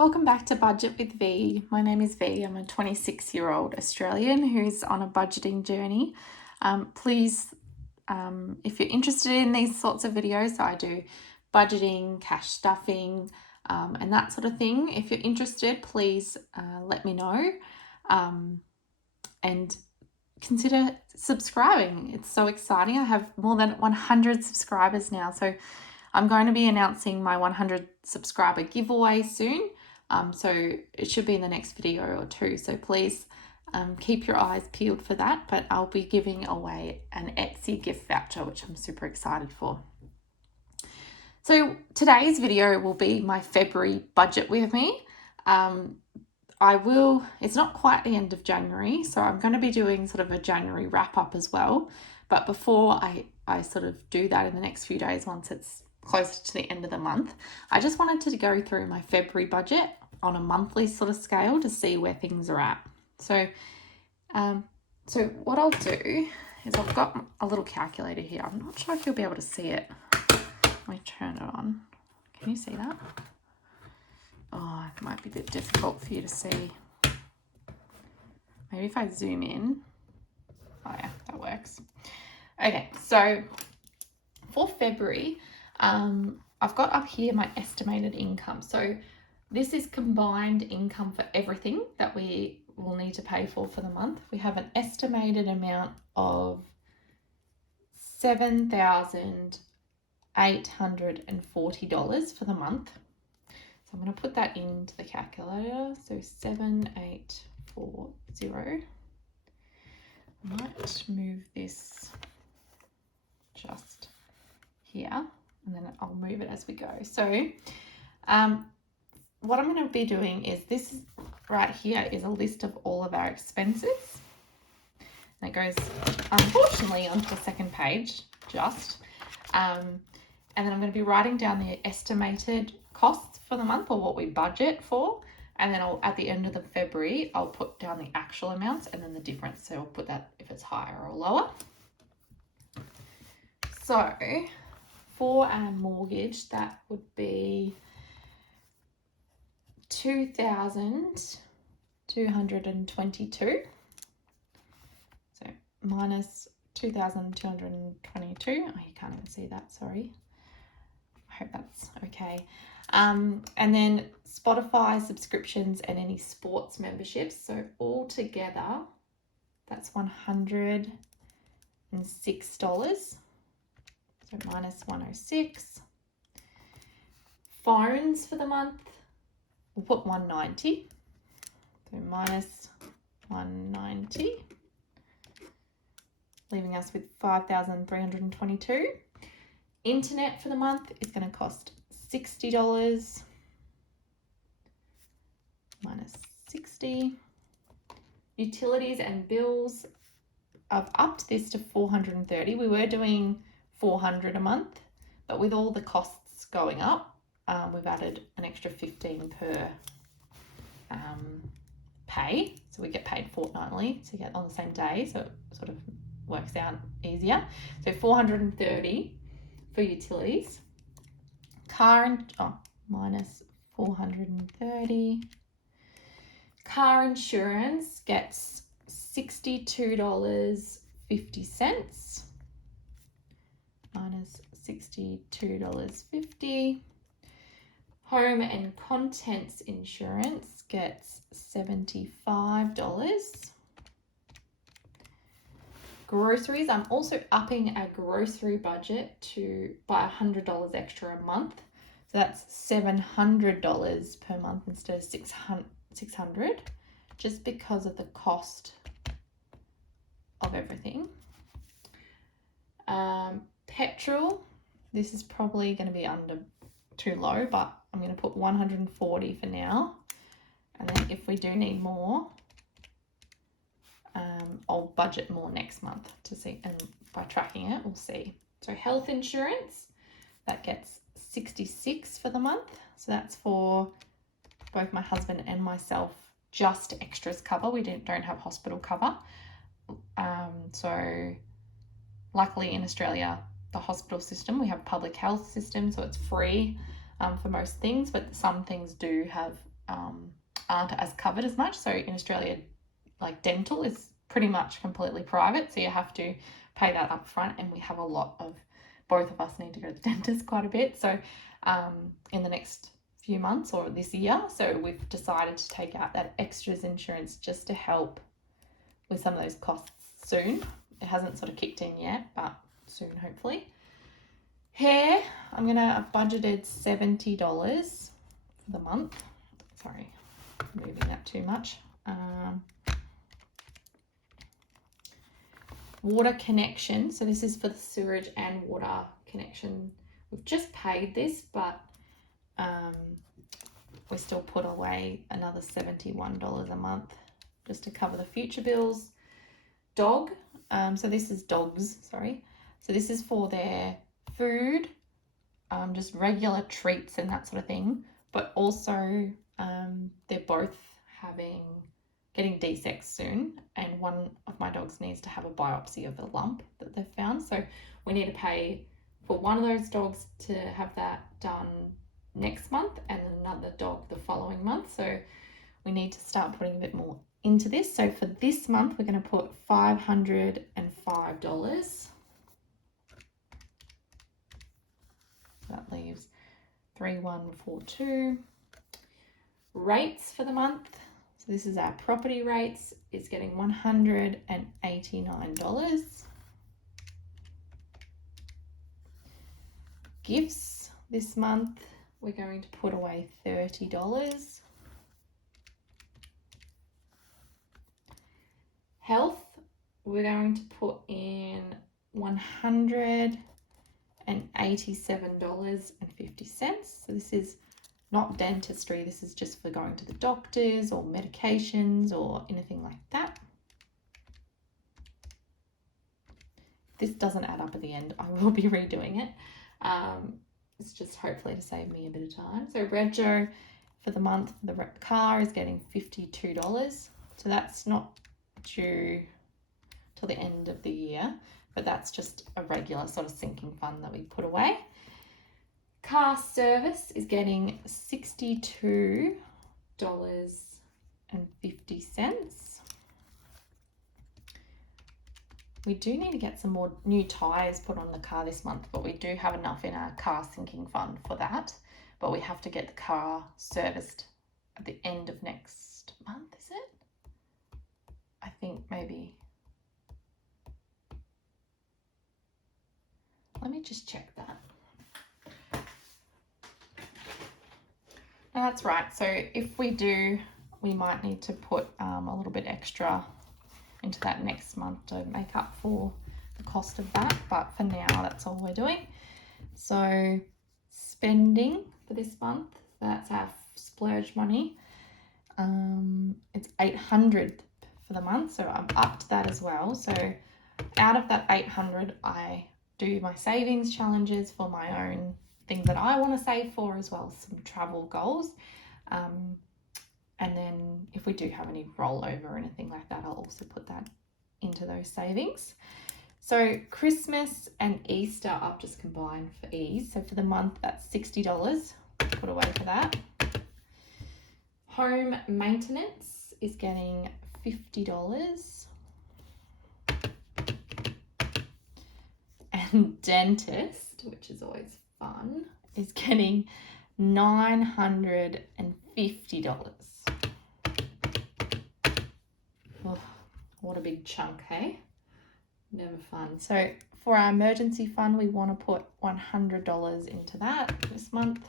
Welcome back to Budget with V. My name is V. I'm a 26-year-old Australian who's on a budgeting journey. Please, if you're interested in these sorts of videos, so I do budgeting, cash stuffing, and that sort of thing. If you're interested, please let me know and consider subscribing. It's so exciting. I have more than 100 subscribers now, so I'm going to be announcing my 100 subscriber giveaway soon. So it should be in the next video or two. So please keep your eyes peeled for that. But I'll be giving away an Etsy gift voucher, which I'm super excited for. So today's video will be my February budget with me. It's not quite the end of January, so I'm going to be doing sort of a January wrap up as well. But before I sort of do that in the next few days, once it's closer to the end of the month, I just wanted to go through my February budget on a monthly sort of scale to see where things are at. So what I'll do is I've got a little calculator here. I'm not sure if you'll be able to see it. Let me turn it on. Can you see that? Oh, it might be a bit difficult for you to see. Maybe if I zoom in. Oh yeah, that works. Okay, so for February, I've got up here my estimated income. So this is combined income for everything that we will need to pay for the month. We have an estimated amount of $7,840 for the month. So I'm going to put that into the calculator. So 7,840. I might move this just here, and then I'll move it as we go. So what I'm going to be doing is this right here is a list of all of our expenses. And it goes, unfortunately, onto the second page just. And then I'm going to be writing down the estimated costs for the month, or what we budget for. And then at the end of the February, I'll put down the actual amounts and then the difference. So I'll put that if it's higher or lower. So for our mortgage, that would be $2,222. So minus 2,222. Oh, you can't even see that, sorry. I hope that's okay. And then Spotify subscriptions and any sports memberships. So all together, that's $106. So minus 106. Phones for the month, we'll put 190. So minus 190, leaving us with 5,322. Internet for the month is going to cost $60 minus 60. Utilities and bills, I've upped this to $430. We were doing $400 a month, but with all the costs going up, we've added an extra $15 per pay. So we get paid fortnightly, so you get on the same day, so it sort of works out easier. So $430 for utilities. Minus 430. Car insurance gets $62.50 minus $62.50. Home and contents insurance gets $75. Groceries, I'm also upping our grocery budget by $100 extra a month. So that's $700 per month instead of $600, just because of the cost of everything. Petrol, this is probably going to be too low, but I'm going to put 140 for now. And then if we do need more, I'll budget more next month to see, and by tracking it, we'll see. So health insurance, that gets $66 for the month. So that's for both my husband and myself, just extras cover. We don't have hospital cover. So luckily in Australia, the hospital system, we have public health system, so it's free for most things, but some things do have aren't as covered as much. So in Australia, like dental is pretty much completely private, so you have to pay that up front, and we have a lot of, both of us need to go to the dentist quite a bit, so in the next few months or this year. So we've decided to take out that extras insurance just to help with some of those costs soon. It hasn't sort of kicked in yet, but soon hopefully. Hair, I've budgeted $70 for the month. Sorry, moving that too much. Water connection, so this is for the sewerage and water connection. We've just paid this, but we still put away another $71 a month just to cover the future bills. Dog, so this is dogs, sorry. So this is for their food, just regular treats and that sort of thing, but also they're both getting D-sex soon, and one of my dogs needs to have a biopsy of a lump that they've found. So we need to pay for one of those dogs to have that done next month, and another dog the following month. So we need to start putting a bit more into this. So for this month, we're going to put $505. That leaves 3,142. Rates for the month. So this is our property rates, is getting $189. Gifts this month, we're going to put away $30. Health, we're going to put in $187.50. So this is not dentistry, this is just for going to the doctors or medications or anything like that. This doesn't add up at the end, I will be redoing it. It's just hopefully to save me a bit of time. So rego for the month, the car is getting $52. So that's not due till the end of the year, but that's just a regular sort of sinking fund that we put away. Car service is getting $62.50. We do need to get some more new tyres put on the car this month, but we do have enough in our car sinking fund for that. But we have to get the car serviced at the end of next month, is it? I think maybe. Let me just check that. No, that's right. So if we do, we might need to put a little bit extra into that next month to make up for the cost of that. But for now, that's all we're doing. So spending for this month, that's our splurge money. It's $800 for the month, so I've upped that as well. So out of that $800, I do my savings challenges for my own things that I want to save for, as well as some travel goals. And then if we do have any rollover or anything like that, I'll also put that into those savings. So Christmas and Easter I've just combined for ease. So for the month, that's $60 put away for that. Home maintenance is getting $50. And dentist, which is always fun, is getting $950. Oh, what a big chunk, hey? Never fun. So for our emergency fund, we want to put $100 into that this month.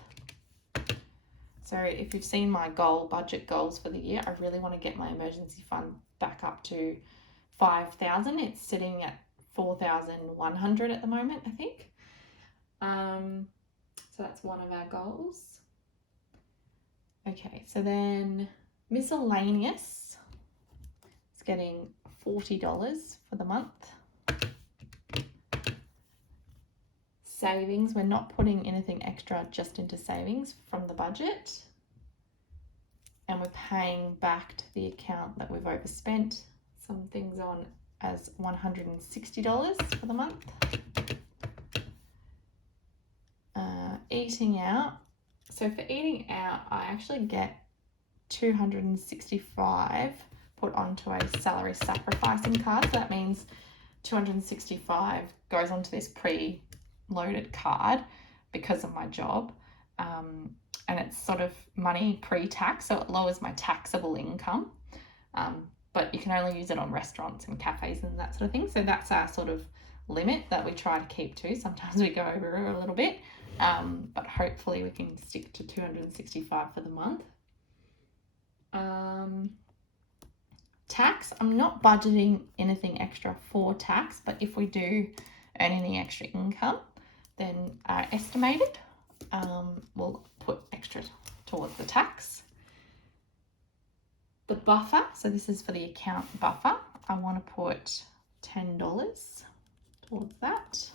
So if you've seen my budget goals for the year, I really want to get my emergency fund back up to $5,000. It's sitting at $4,100 at the moment, I think. So that's one of our goals. Okay, so then miscellaneous is getting $40 for the month. Savings, we're not putting anything extra just into savings from the budget. And we're paying back to the account that we've overspent some things on as $160 for the month. Eating out. So for eating out, I actually get 265 put onto a salary sacrificing card. So that means 265 goes onto this pre-loaded card because of my job. And it's sort of money pre-tax, so it lowers my taxable income. But you can only use it on restaurants and cafes and that sort of thing. So that's our sort of limit that we try to keep to. Sometimes we go over a little bit, but hopefully we can stick to 265 for the month. Tax, I'm not budgeting anything extra for tax, but if we do earn any extra income, then estimated, we'll put extra towards the tax. The buffer, so this is for the account buffer, I want to put $10 towards that.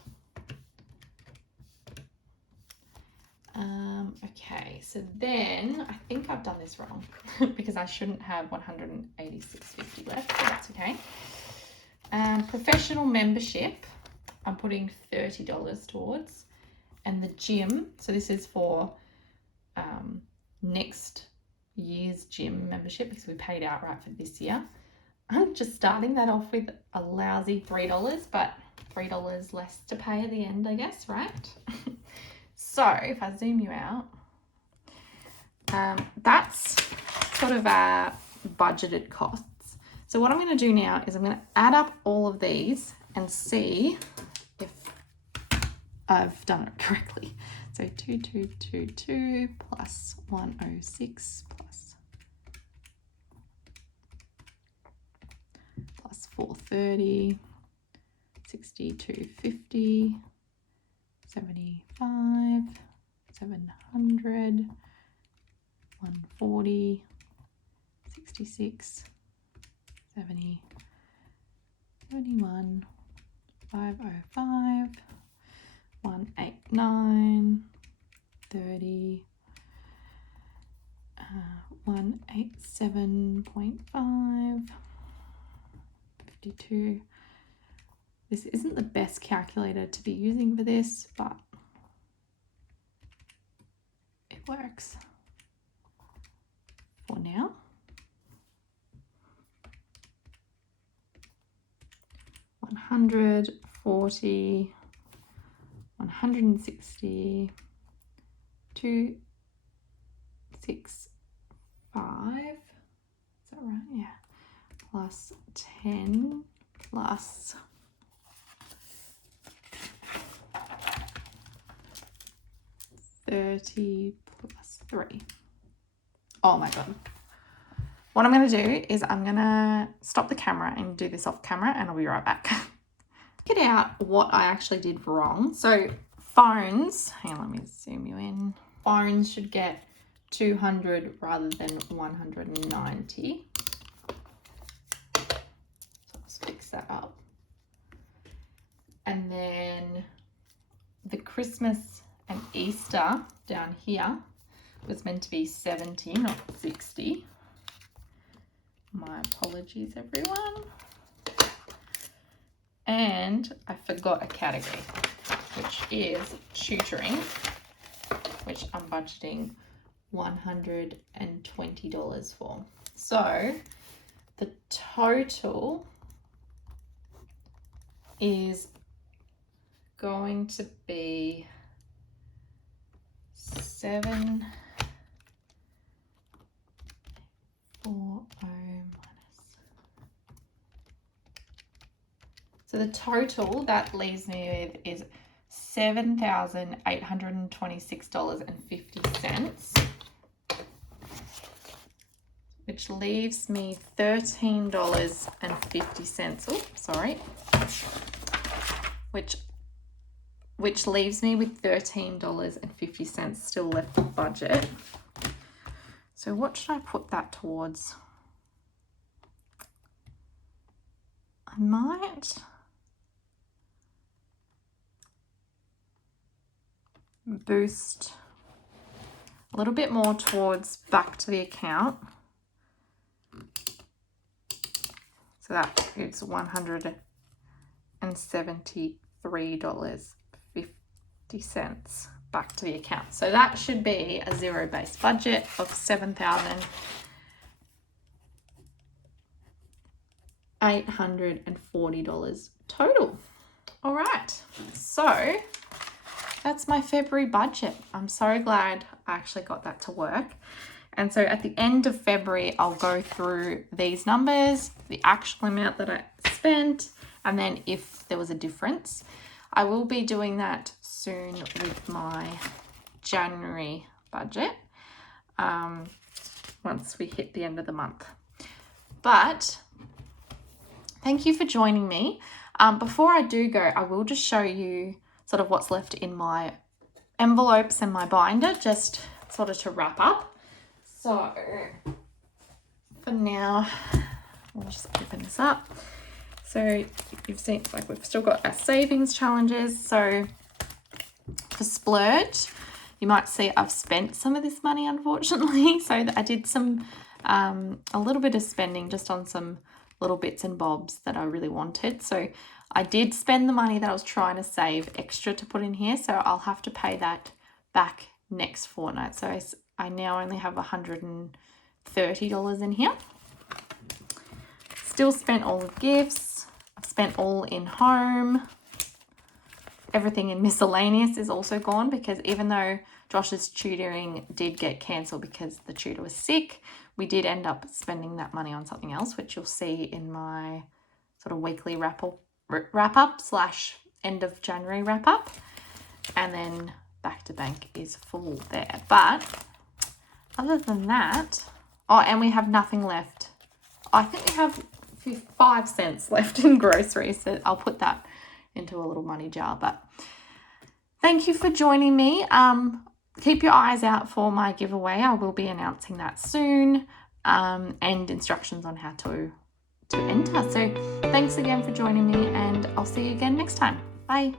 Okay, so then I think I've done this wrong because I shouldn't have $186.50 left, so that's okay. Professional membership, I'm putting $30 towards. And the gym, so this is for next year's gym membership because we paid outright for this year. I'm just starting that off with a lousy $3, but $3 less to pay at the end, I guess, right? So if I zoom you out, that's sort of our budgeted costs. So what I'm going to do now is I'm going to add up all of these and see if I've done it correctly. So 2222 plus 106 plus 430, 6250, 75, 700, 140, 66, 70, 71, 505, 189, 30, 187.5, 52. This isn't the best calculator to be using for this, but it works for now. $140, 160, 265. Is that right? Yeah. Plus 10 plus 30 plus 3. Oh my God. What I'm going to do is I'm going to stop the camera and do this off camera and I'll be right back. Get out what I actually did wrong. So phones, hang on, let me zoom you in. Phones should get 200 rather than 190. So let's fix that up. And then the Christmas and Easter down here was meant to be 70, not 60. My apologies, everyone. And I forgot a category, which is tutoring, which I'm budgeting $120 for. So the total is going to be 740 minus. So the total that leaves me with is $7,826.50, which leaves me $13.50. Oh, sorry. Which leaves me with $13.50 still left of budget. So what should I put that towards? I might boost a little bit more towards back to the account. So that is $173.50 back to the account. So that should be a zero-based budget of $7,826. $840 total. All right, so that's my February budget. I'm so glad I actually got that to work. And so at the end of February, I'll go through these numbers, the actual amount that I spent, and then if there was a difference. I will be doing that soon with my January budget once we hit the end of the month. But thank you for joining me. Before I do go, I will just show you sort of what's left in my envelopes and my binder, just sort of to wrap up. So for now, we'll just open this up. So you've seen, like, we've still got our savings challenges. So for splurge, you might see I've spent some of this money, unfortunately. So I did some, a little bit of spending just on some little bits and bobs that I really wanted. So I did spend the money that I was trying to save extra to put in here. So I'll have to pay that back next fortnight. So I now only have $130 in here. Still spent all the gifts. I've spent all in home. Everything in miscellaneous is also gone, because even though Josh's tutoring did get cancelled because the tutor was sick, we did end up spending that money on something else, which you'll see in my sort of weekly wrap up / end of January wrap up. And then back to bank is full there. But other than that, oh, and we have nothing left. I think we have 5 cents left in groceries, so I'll put that into a little money jar. But thank you for joining me. Keep your eyes out for my giveaway. I will be announcing that soon, and instructions on how to enter. So thanks again for joining me, and I'll see you again next time. Bye.